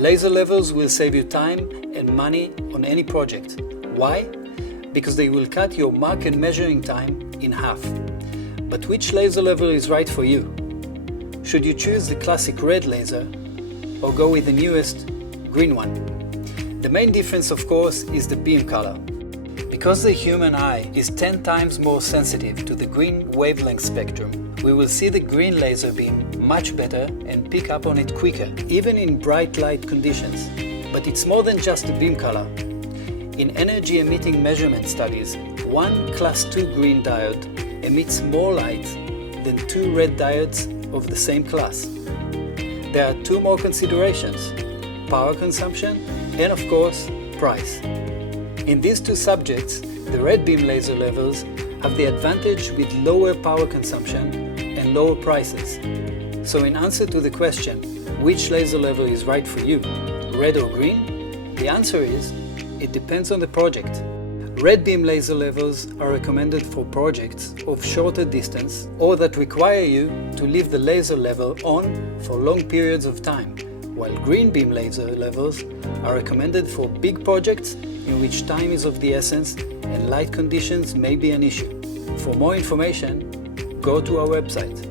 Laser levels will save you time and money on any project. Why? Because they will cut your mark and measuring time in half. But which laser level is right for you? Should you choose the classic red laser or go with the newest green one? The main difference, of course, is the beam color. Because the human eye is 10 times more sensitive to the green wavelength spectrum, we will see the green laser beam much better and pick up on it quicker, even in bright light conditions. But it's more than just the beam color. In energy emitting measurement studies, one class 2 green diode emits more light than 2 red diodes of the same class. There are 2 more considerations: power consumption and, of course, price. In these 2 subjects, the red beam laser levels have the advantage with lower power consumption and lower prices. So in answer to the question, which laser level is right for you, red or green? The answer is, it depends on the project. Red beam laser levels are recommended for projects of shorter distance or that require you to leave the laser level on for long periods of time, while green beam laser levels are recommended for big projects in which time is of the essence and light conditions may be an issue. For more information, go to our website.